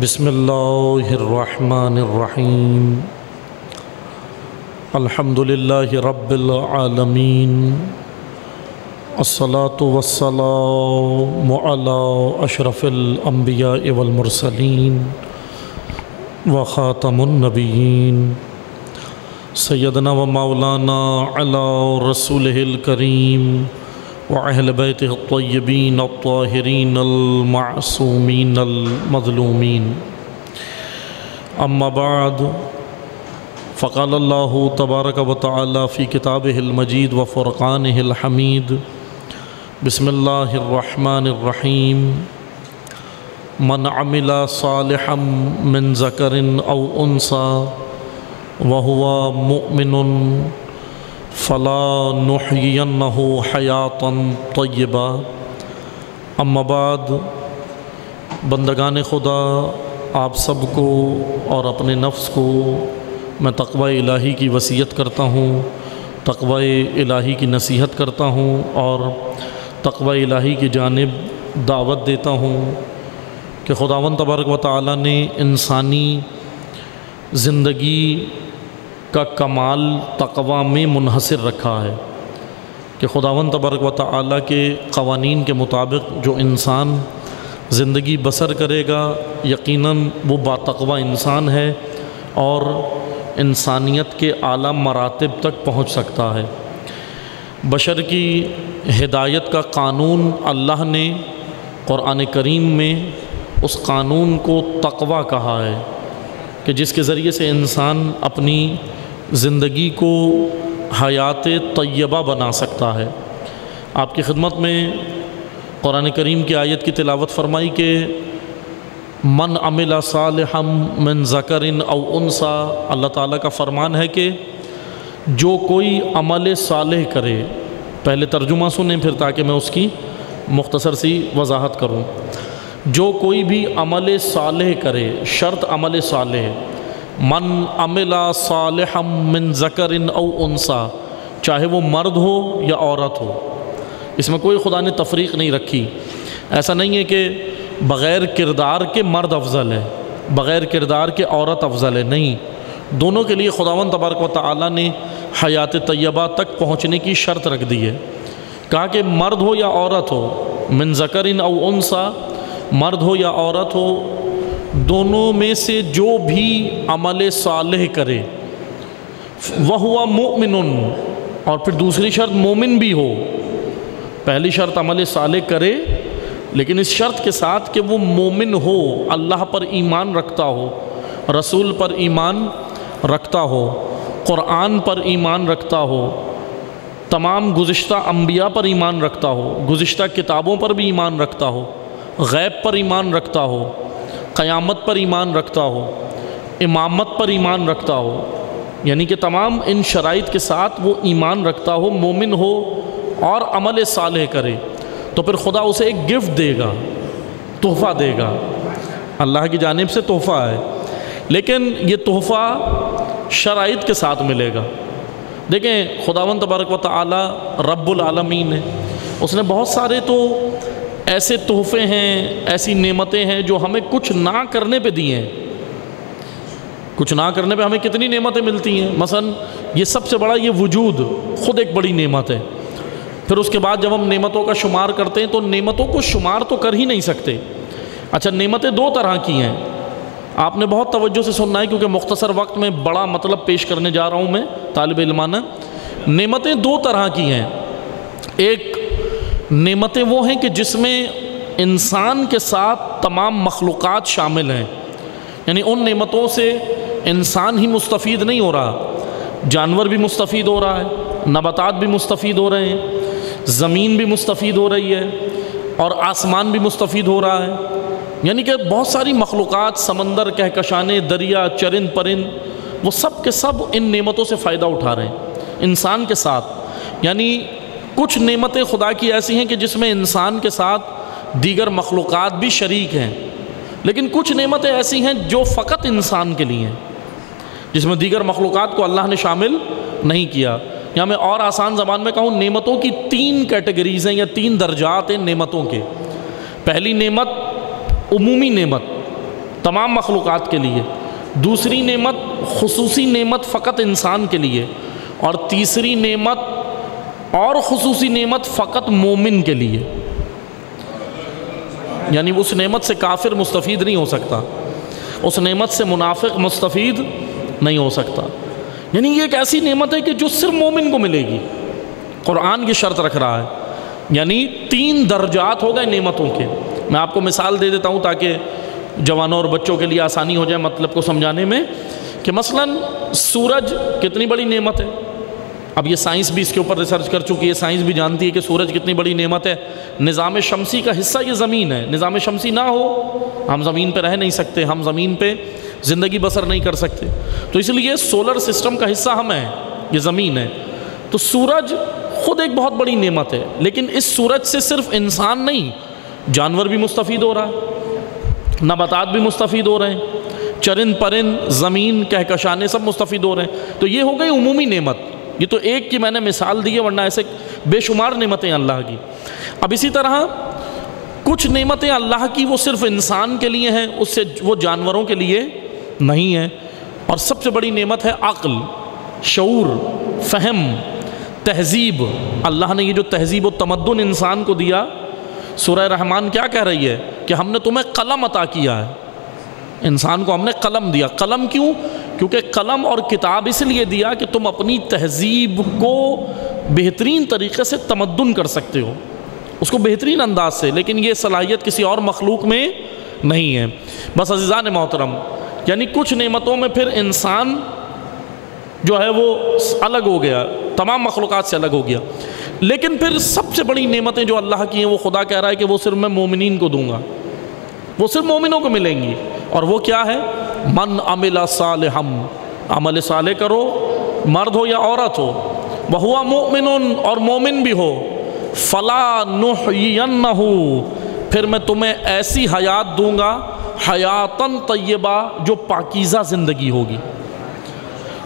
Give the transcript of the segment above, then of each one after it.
بسم اللہ الرحمن الرحیم الحمد للہ رب العالمین الصلاة والسلام علی اشرف الانبیاء والمرسلین وخاتم النبیین سیدنا و مولانا علی رسولہ الکریم وأهل بيته الطيبين الطاهرين المعصومين المظلومين أما بعد فقال الله تبارك وتعالى في كتابه المجيد وفرقانه الحميد بسم الله الرحمن الرحيم من عمل صالحا من ذكر أو أنثى وهو مؤمن فلا نحيينه حياة طيبة اما بعد بندگان خدا، آپ سب کو اور اپنے نفس کو میں تقوی الہی کی وصیت کرتا ہوں، تقوی الہی کی نصیحت کرتا ہوں اور تقوی الہی کی جانب دعوت دیتا ہوں کہ خداوند تبارک و تعالی نے انسانی زندگی کا کمال تقوی میں منحصر رکھا ہے کہ خداوند تبارک و تعالی کے قوانین کے مطابق جو انسان زندگی بسر کرے گا یقیناً وہ باتقوی انسان ہے اور انسانیت کے اعلیٰ مراتب تک پہنچ سکتا ہے۔ بشر کی ہدایت کا قانون اللہ نے قرآن کریم میں اس قانون کو تقوی کہا ہے کہ جس کے ذریعے سے انسان اپنی زندگی کو حیات طیبہ بنا سکتا ہے۔ آپ کی خدمت میں قرآن کریم کی آیت کی تلاوت فرمائی کہ من عمل صالحا من ذکر او انثی، اللہ تعالیٰ کا فرمان ہے کہ جو کوئی عمل صالح کرے، پہلے ترجمہ سنیں پھر تاکہ میں اس کی مختصر سی وضاحت کروں۔ جو کوئی بھی عمل صالح کرے، شرط عمل صالح، من عمل صالحا من ذکر او انثی، چاہے وہ مرد ہو یا عورت ہو، اس میں کوئی خدا نے تفریق نہیں رکھی۔ ایسا نہیں ہے کہ بغیر کردار کے مرد افضل ہے، بغیر کردار کے عورت افضل ہے، نہیں، دونوں کے لیے خداوند تبارک و تعالی نے حیات طیبہ تک پہنچنے کی شرط رکھ دی ہے۔ کہا کہ مرد ہو یا عورت ہو، من ذکر او انثی، مرد ہو یا عورت ہو، دونوں میں سے جو بھی عمل صالح کرے وَهُوَ مُؤْمِنٌ، اور پھر دوسری شرط مومن بھی ہو۔ پہلی شرط عمل صالح کرے لیکن اس شرط کے ساتھ کہ وہ مومن ہو، اللہ پر ایمان رکھتا ہو، رسول پر ایمان رکھتا ہو، قرآن پر ایمان رکھتا ہو، تمام گزشتہ انبیاء پر ایمان رکھتا ہو، گزشتہ کتابوں پر بھی ایمان رکھتا ہو، غیب پر ایمان رکھتا ہو، قیامت پر ایمان رکھتا ہو، امامت پر ایمان رکھتا ہو، یعنی کہ تمام ان شرائط کے ساتھ وہ ایمان رکھتا ہو، مومن ہو اور عمل صالح کرے، تو پھر خدا اسے ایک گفٹ دے گا، تحفہ دے گا، اللہ کی جانب سے تحفہ ہے، لیکن یہ تحفہ شرائط کے ساتھ ملے گا۔ دیکھیں خداوند تبارک و تعالی رب العالمین ہے، اس نے بہت سارے تو ایسے تحفے ہیں، ایسی نعمتیں ہیں جو ہمیں کچھ نہ کرنے پہ دی ہیں۔ کچھ نہ کرنے پہ ہمیں کتنی نعمتیں ملتی ہیں، مثلا یہ سب سے بڑا یہ وجود خود ایک بڑی نعمت ہے۔ پھر اس کے بعد جب ہم نعمتوں کا شمار کرتے ہیں تو نعمتوں کو شمار تو کر ہی نہیں سکتے۔ اچھا، نعمتیں دو طرح کی ہیں، آپ نے بہت توجہ سے سننا ہے کیونکہ مختصر وقت میں بڑا مطلب پیش کرنے جا رہا ہوں میں طالب علمانہ۔ نعمتیں دو طرح کی ہیں، ایک نعمتیں وہ ہیں کہ جس میں انسان کے ساتھ تمام مخلوقات شامل ہیں، یعنی ان نعمتوں سے انسان ہی مستفید نہیں ہو رہا، جانور بھی مستفید ہو رہا ہے، نباتات بھی مستفید ہو رہے ہیں، زمین بھی مستفید ہو رہی ہے اور آسمان بھی مستفید ہو رہا ہے، یعنی کہ بہت ساری مخلوقات، سمندر، کہکشانے، دریا، چرند پرند، وہ سب کے سب ان نعمتوں سے فائدہ اٹھا رہے ہیں انسان کے ساتھ۔ یعنی کچھ نعمتیں خدا کی ایسی ہیں کہ جس میں انسان کے ساتھ دیگر مخلوقات بھی شریک ہیں، لیکن کچھ نعمتیں ایسی ہیں جو فقط انسان کے لیے ہیں، جس میں دیگر مخلوقات کو اللہ نے شامل نہیں کیا۔ یا میں اور آسان زبان میں کہوں، نعمتوں کی تین کیٹیگریز ہیں یا تین درجات ہیں نعمتوں کے۔ پہلی نعمت عمومی نعمت، تمام مخلوقات کے لیے، دوسری نعمت خصوصی نعمت فقط انسان کے لیے، اور تیسری نعمت اور خصوصی نعمت فقط مومن کے لیے. یعنی اس نعمت سے کافر مستفید نہیں ہو سکتا، اس نعمت سے منافق مستفید نہیں ہو سکتا. یعنی یہ ایک ایسی نعمت ہے کہ جو صرف مومن کو ملے گی. قرآن کی شرط رکھ رہا ہے. یعنی 3 درجات ہو گئے نعمتوں کے. میں آپ کو مثال دے دیتا ہوں تاکہ جوانوں اور بچوں کے لیے آسانی ہو جائے مطلب کو سمجھانے میں، کہ مثلا سورج کتنی بڑی نعمت ہے. اب یہ سائنس بھی اس کے اوپر ریسرچ کر چکی ہے، سائنس بھی جانتی ہے کہ سورج کتنی بڑی نعمت ہے. نظام شمسی کا حصہ یہ زمین ہے. نظام شمسی نہ ہو ہم زمین پہ رہ نہیں سکتے، ہم زمین پہ زندگی بسر نہیں کر سکتے. تو اس لیے سولر سسٹم کا حصہ ہم ہیں، یہ زمین ہے. تو سورج خود ایک بہت بڑی نعمت ہے، لیکن اس سورج سے صرف انسان نہیں، جانور بھی مستفید ہو رہا ہے، نباتات بھی مستفید ہو رہے ہیں، چرند پرند، زمین، کہکشانے سب مستفید ہو رہے ہیں. تو یہ ہو گئی عمومی نعمت. یہ تو ایک کی میں نے مثال دی ہے، ورنہ ایسے بے شمار نعمتیں اللہ کی. اب اسی طرح کچھ نعمتیں اللہ کی وہ صرف انسان کے لیے ہیں، اس سے وہ جانوروں کے لیے نہیں ہیں. اور سب سے بڑی نعمت ہے عقل، شعور، فہم، تہذیب. اللہ نے یہ جو تہذیب و تمدن انسان کو دیا، سورہ رحمان کیا کہہ رہی ہے کہ ہم نے تمہیں قلم عطا کیا ہے. انسان کو ہم نے قلم دیا. قلم کیوں؟ کیونکہ قلم اور کتاب اس لیے دیا کہ تم اپنی تہذیب کو بہترین طریقے سے تمدن کر سکتے ہو، اس کو بہترین انداز سے. لیکن یہ صلاحیت کسی اور مخلوق میں نہیں ہے. بس عزیزان محترم، یعنی کچھ نعمتوں میں پھر انسان جو ہے وہ الگ ہو گیا، تمام مخلوقات سے الگ ہو گیا. لیکن پھر سب سے بڑی نعمتیں جو اللہ کی ہیں وہ خدا کہہ رہا ہے کہ وہ صرف میں مومنین کو دوں گا، وہ صرف مومنوں کو ملیں گی. اور وہ کیا ہے؟ من عمل صالحا، عمل صالح کرو، مرد ہو یا عورت ہو، وہوا مؤمن، اور مومن بھی ہو، فلا نحینہ، پھر میں تمہیں ایسی حیات دوں گا، حیاتاً طیبہ، جو پاکیزہ زندگی ہوگی.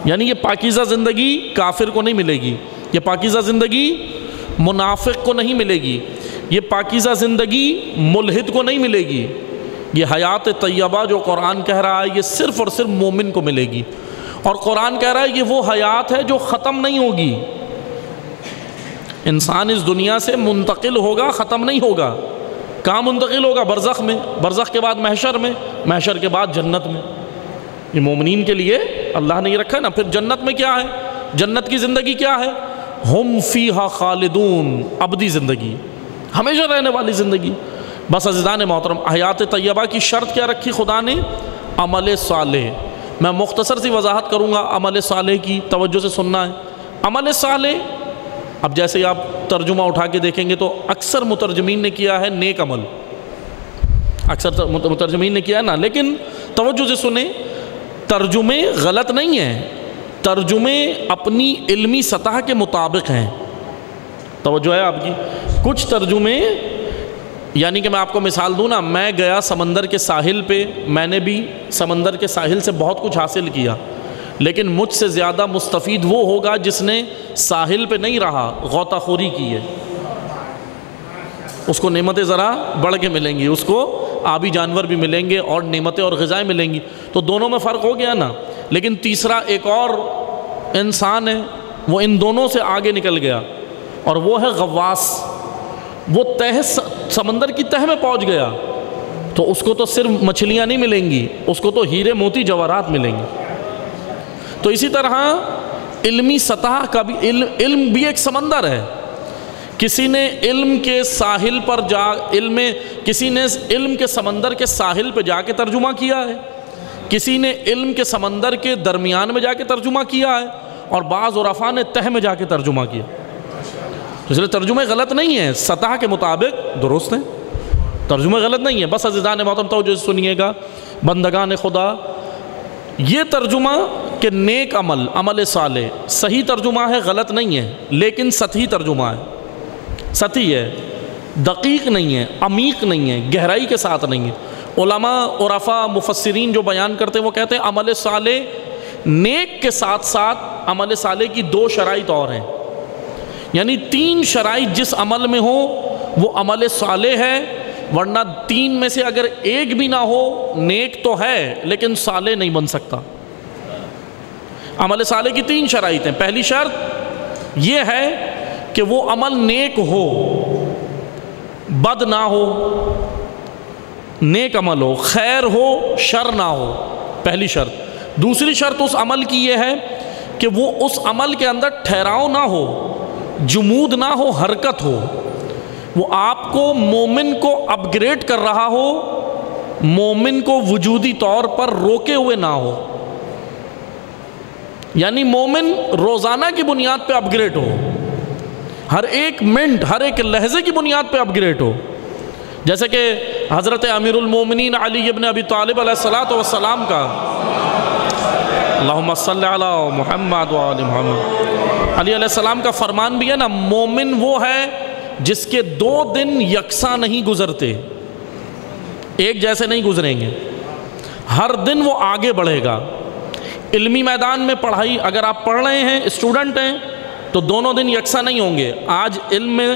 یعنی یہ پاکیزہ زندگی کافر کو نہیں ملے گی، یہ پاکیزہ زندگی منافق کو نہیں ملے گی، یہ پاکیزہ زندگی ملحد کو نہیں ملے گی. یہ حیات طیبہ جو قرآن کہہ رہا ہے یہ صرف اور صرف مومن کو ملے گی. اور قرآن کہہ رہا ہے یہ وہ حیات ہے جو ختم نہیں ہوگی. انسان اس دنیا سے منتقل ہوگا، ختم نہیں ہوگا. کہاں منتقل ہوگا؟ برزخ میں، برزخ کے بعد محشر میں، محشر کے بعد جنت میں. یہ مومنین کے لیے اللہ نے یہ رکھا ہے نا. پھر جنت میں کیا ہے؟ جنت کی زندگی کیا ہے؟ ہم فیہا خالدون، ابدی زندگی، ہمیشہ رہنے والی زندگی. بس عزیزان محترم، حیات طیبہ کی شرط کیا رکھی خدا نے؟ عمل صالح. میں مختصر سی وضاحت کروں گا عمل صالح کی، توجہ سے سننا ہے. عمل صالح، اب جیسے آپ ترجمہ اٹھا کے دیکھیں گے تو اکثر مترجمین نے کیا ہے نیک عمل، اکثر مترجمین نے کیا ہے نا. لیکن توجہ سے سنیں، ترجمے غلط نہیں ہیں، ترجمے اپنی علمی سطح کے مطابق ہیں. توجہ ہے آپ کی. کچھ ترجمے، یعنی کہ میں آپ کو مثال دوں نا، میں گیا سمندر کے ساحل پہ، میں نے بھی سمندر کے ساحل سے بہت کچھ حاصل کیا، لیکن مجھ سے زیادہ مستفید وہ ہوگا جس نے ساحل پہ نہیں رہا، غوطہ خوری کی ہے. اس کو نعمتیں ذرا بڑھ کے ملیں گی، اس کو آبی جانور بھی ملیں گے اور نعمتیں اور غذائیں ملیں گی. تو دونوں میں فرق ہو گیا نا. لیکن تیسرا ایک اور انسان ہے، وہ ان دونوں سے آگے نکل گیا، اور وہ ہے غواص. وہ سمندر کی تہ میں پہنچ گیا، تو اس کو تو صرف مچھلیاں نہیں ملیں گی، اس کو تو ہیرے موتی جواہرات ملیں گے. تو اسی طرح علمی سطح کا بھی، علم بھی ایک سمندر ہے. کسی نے علم کے ساحل پر کسی نے علم کے سمندر کے ساحل پہ جا کے ترجمہ کیا ہے، کسی نے علم کے سمندر کے درمیان میں جا کے ترجمہ کیا ہے، اور بعض عرفاء نے تہ میں جا کے ترجمہ کیا. اس لیے ترجمے غلط نہیں ہیں، سطح کے مطابق درست ہیں، ترجمے غلط نہیں ہیں. بس عزیزان محترم توجہ سے سنیے گا بندگان خدا، یہ ترجمہ کہ نیک عمل، عمل صالح، صحیح ترجمہ ہے، غلط نہیں ہے، لیکن سطحی ترجمہ ہے، سطحی ہے، دقیق نہیں ہے، عمیق نہیں ہے، گہرائی کے ساتھ نہیں ہے. علماء، عرفاء، مفسرین جو بیان کرتے ہیں وہ کہتے ہیں عمل صالح نیک کے ساتھ ساتھ عمل صالح کی 2 شرائط اور ہیں. یعنی 3 شرائط جس عمل میں ہو وہ عمل صالح ہے، ورنہ 3 میں سے اگر ایک بھی نہ ہو نیک تو ہے لیکن صالح نہیں بن سکتا۔ عمل صالح کی 3 شرائط ہیں۔ پہلی شرط یہ ہے کہ وہ عمل نیک ہو، بد نہ ہو، نیک عمل ہو، خیر ہو، شر نہ ہو، پہلی شرط۔ دوسری شرط اس عمل کی یہ ہے کہ وہ اس عمل کے اندر ٹھہراؤ نہ ہو، جمود نہ ہو، حرکت ہو، وہ آپ کو مومن کو اپ گریڈ کر رہا ہو، مومن کو وجودی طور پر روکے ہوئے نہ ہو، یعنی مومن روزانہ کی بنیاد پہ اپ گریڈ ہو، ہر ایک منٹ، ہر ایک لحظے کی بنیاد پہ اپ گریڈ ہو۔ جیسے کہ حضرت امیر المومنین علی ابن ابی طالب علیہ السلام کا، اللہم صلی علی محمد وآل محمد، علی علیہ السلام کا فرمان بھی ہے نا، مومن وہ ہے جس کے 2 دن یکساں نہیں گزرتے، ایک جیسے نہیں گزریں گے، ہر دن وہ آگے بڑھے گا۔ علمی میدان میں پڑھائی اگر آپ پڑھ رہے ہیں، اسٹوڈنٹ ہیں، تو دونوں دن یکساں نہیں ہوں گے۔ آج علم میں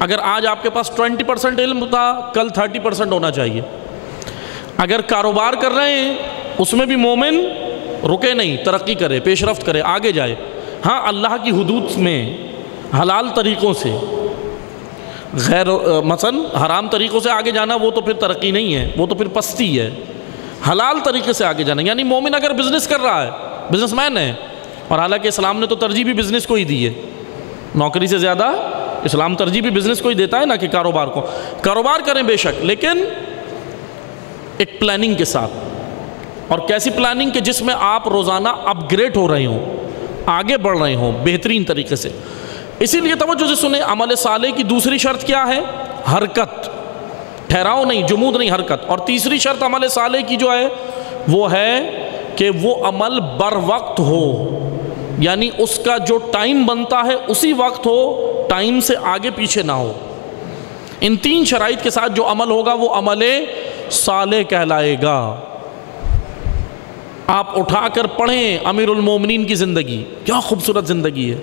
اگر آج آپ کے پاس 20% علم تھا، کل 30% ہونا چاہیے۔ اگر کاروبار کر رہے ہیں اس میں بھی مومن رکے نہیں، ترقی کرے، پیش رفت کرے، آگے جائے۔ ہاں اللہ کی حدود میں حلال طریقوں سے، غیر مثلا حرام طریقوں سے آگے جانا وہ تو پھر ترقی نہیں ہے، وہ تو پھر پستی ہے۔ حلال طریقے سے آگے جانا، یعنی مومن اگر بزنس کر رہا ہے، بزنس مین ہے، اور حالانکہ اسلام نے تو ترجیح بھی بزنس کو ہی دی ہے، نوکری سے زیادہ اسلام ترجیح بھی بزنس کو ہی دیتا ہے نا، کہ کاروبار کو، کاروبار کریں بے شک، لیکن ایک پلاننگ کے ساتھ۔ اور کیسی پلاننگ کہ جس میں آپ روزانہ اپ گریڈ ہو رہے ہوں، آگے بڑھ رہے ہوں بہترین طریقے سے۔ اسی لیے توجہ سے سنیں، عمل صالح کی دوسری شرط کیا ہے؟ حرکت، ٹھہراؤ نہیں، جمود نہیں، حرکت۔ اور تیسری شرط عمل صالح کی جو ہے وہ ہے کہ وہ عمل بر وقت ہو، یعنی اس کا جو ٹائم بنتا ہے اسی وقت ہو، ٹائم سے آگے پیچھے نہ ہو۔ ان 3 شرائط کے ساتھ جو عمل ہوگا وہ عمل صالح کہلائے گا۔ آپ اٹھا کر پڑھیں امیر المومنین کی زندگی، کیا خوبصورت زندگی ہے،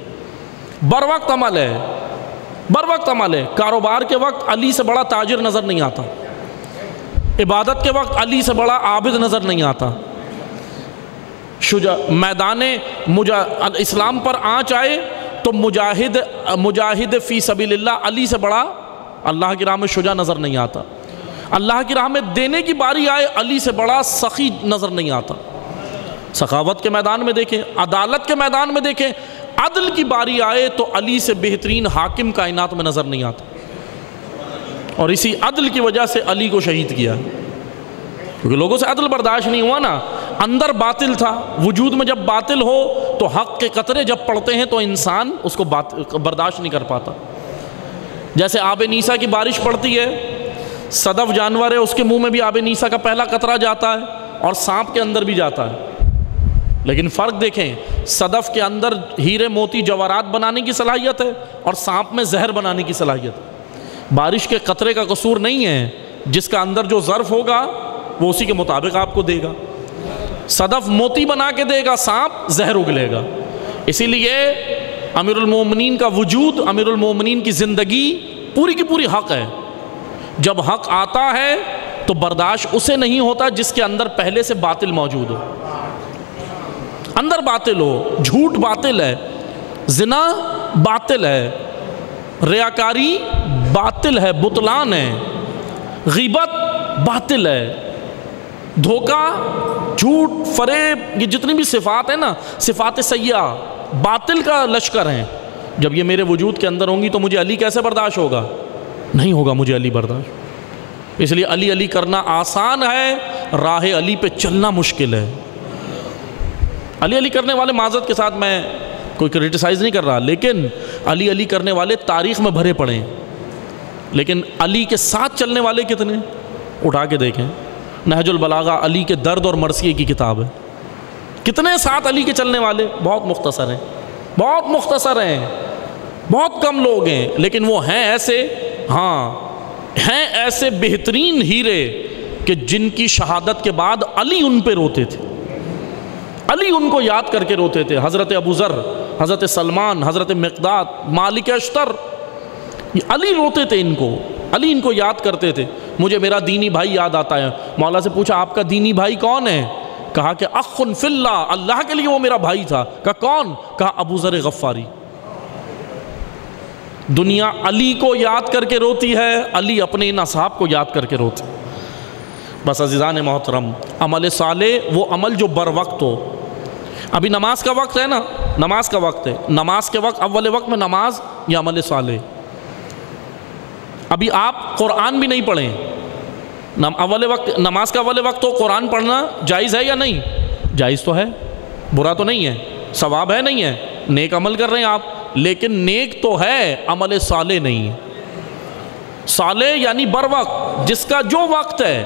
بر وقت عمل ہے، بر وقت عمل ہے۔ کاروبار کے وقت علی سے بڑا تاجر نظر نہیں آتا، عبادت کے وقت علی سے بڑا عابد نظر نہیں آتا، میدان اسلام پر آنچ آئے تو مجاہد فی سبیل اللہ علی سے بڑا اللہ کی راہ میں شجاع نظر نہیں آتا، اللہ کی راہ میں دینے کی باری آئے علی سے بڑا سخی نظر نہیں آتا۔ سخاوت کے میدان میں دیکھیں، عدالت کے میدان میں دیکھیں، عدل کی باری آئے تو علی سے بہترین حاکم کائنات میں نظر نہیں آتا، اور اسی عدل کی وجہ سے علی کو شہید کیا، کیونکہ لوگوں سے عدل برداشت نہیں ہوا نا، اندر باطل تھا۔ وجود میں جب باطل ہو تو حق کے قطرے جب پڑتے ہیں تو انسان اس کو برداشت نہیں کر پاتا۔ جیسے آب نیسا کی بارش پڑتی ہے، صدف جانور ہے، اس کے منہ میں بھی آب نیسا کا پہلا قطرہ جاتا ہے اور سانپ کے اندر بھی جاتا ہے، لیکن فرق دیکھیں، صدف کے اندر ہیرے موتی جواہرات بنانے کی صلاحیت ہے اور سانپ میں زہر بنانے کی صلاحیت ہے۔ بارش کے قطرے کا قصور نہیں ہے، جس کا اندر جو ظرف ہوگا وہ اسی کے مطابق آپ کو دے گا۔ صدف موتی بنا کے دے گا، سانپ زہر اگلے گا۔ اسی لیے امیر المومنین کا وجود، امیر المومنین کی زندگی پوری کی پوری حق ہے۔ جب حق آتا ہے تو برداشت اسے نہیں ہوتا جس کے اندر پہلے سے باطل موجود ہو، اندر باطل ہو، جھوٹ باطل ہے، زنا باطل ہے، ریاکاری باطل ہے، بطلان ہے، غیبت باطل ہے، دھوکہ، جھوٹ، فریب، یہ جتنی بھی صفات ہیں نا، صفات سیئہ باطل کا لشکر ہیں۔ جب یہ میرے وجود کے اندر ہوں گی تو مجھے علی کیسے برداشت ہوگا؟ نہیں ہوگا مجھے علی برداشت۔ اس لیے علی علی کرنا آسان ہے، راہ علی پہ چلنا مشکل ہے۔ علی علی کرنے والے، معذرت کے ساتھ میں کوئی کرٹیسائز نہیں کر رہا، لیکن علی علی کرنے والے تاریخ میں بھرے پڑے ہیں، لیکن علی کے ساتھ چلنے والے کتنے؟ اٹھا کے دیکھیں، نہج البلاغہ علی کے درد اور مرثیے کی کتاب ہے، کتنے ساتھ علی کے چلنے والے؟ بہت مختصر ہیں، بہت مختصر ہیں، بہت کم لوگ ہیں، لیکن وہ ہیں ایسے، ہاں ہیں ایسے بہترین ہیرے کہ جن کی شہادت کے بعد علی ان پہ روتے تھے، علی ان کو یاد کر کے روتے تھے۔ حضرت ابو ذر، حضرت سلمان، حضرت مقداد، مالک اشتر، علی روتے تھے ان کو، علی ان کو یاد کرتے تھے۔ مجھے میرا دینی بھائی یاد آتا ہے۔ مولا سے پوچھا آپ کا دینی بھائی کون ہے؟ کہا کہ اخ فی اللہ، اللہ کے لیے وہ میرا بھائی تھا۔ کہا کون؟ کہا ابو ذر غفاری۔ دنیا علی کو یاد کر کے روتی ہے، علی اپنے ان اصحاب کو یاد کر کے روتی۔ بس عزیزان محترم، عمل صالح وہ عمل جو بر وقت ہو۔ ابھی نماز کا وقت ہے نا، نماز کا وقت ہے، نماز کے وقت اول وقت میں نماز یا عمل صالح۔ ابھی آپ قرآن بھی نہیں پڑھیں، اول وقت نماز کا اول وقت تو قرآن پڑھنا جائز ہے یا نہیں؟ جائز تو ہے، برا تو نہیں ہے، ثواب ہے نہیں ہے، نیک عمل کر رہے ہیں آپ، لیکن نیک تو ہے، عمل صالح نہیں ہے۔ صالح یعنی بر وقت، جس کا جو وقت ہے،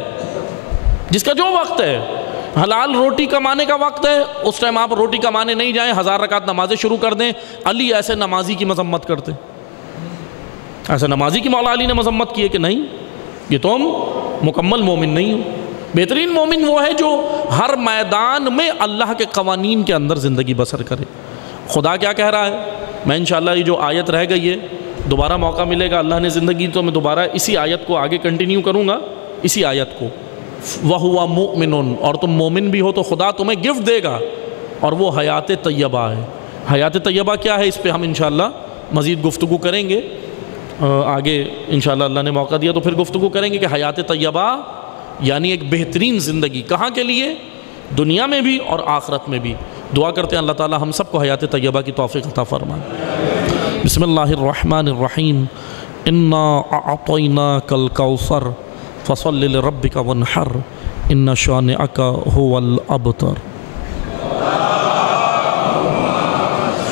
جس کا جو وقت ہے، حلال روٹی کمانے کا وقت ہے، اس ٹائم آپ روٹی کمانے نہیں جائیں، 1000 رکعت نمازیں شروع کر دیں۔ علی ایسے نمازی کی مذمت کرتے، ایسے نمازی کی مولا علی نے مذمت کی ہے کہ نہیں، یہ تو ہم مکمل مومن نہیں ہوں۔ بہترین مومن وہ ہے جو ہر میدان میں اللہ کے قوانین کے اندر زندگی بسر کرے۔ خدا کیا کہہ رہا ہے؟ میں انشاءاللہ یہ جو آیت رہ گئی ہے، دوبارہ موقع ملے گا اللہ نے زندگی تو میں دوبارہ اسی آیت کو آگے کنٹینیو کروں گا، اسی آیت کو۔ وَهُوَ مُؤْمِنٌ، اور تم مومن بھی ہو تو خدا تمہیں گفٹ دے گا، اور وہ حیات طیبہ ہے۔ حیات طیبہ کیا ہے؟ اس پہ ہم انشاءاللہ مزید گفتگو کریں گے، آگے انشاءاللہ اللہ نے موقع دیا تو پھر گفتگو کریں گے کہ حیات طیبہ یعنی ایک بہترین زندگی کہاں کے لیے؟ دنیا میں بھی اور آخرت میں بھی۔ دعا کرتے ہیں اللہ تعالی ہم سب کو حیات طیبہ کی توفیق عطا فرمائے۔ بسم اللہ الرحمن الرحیم، انا اعطیناک الکوثر فصل لربک وانحر ان شانئک هو الابتر۔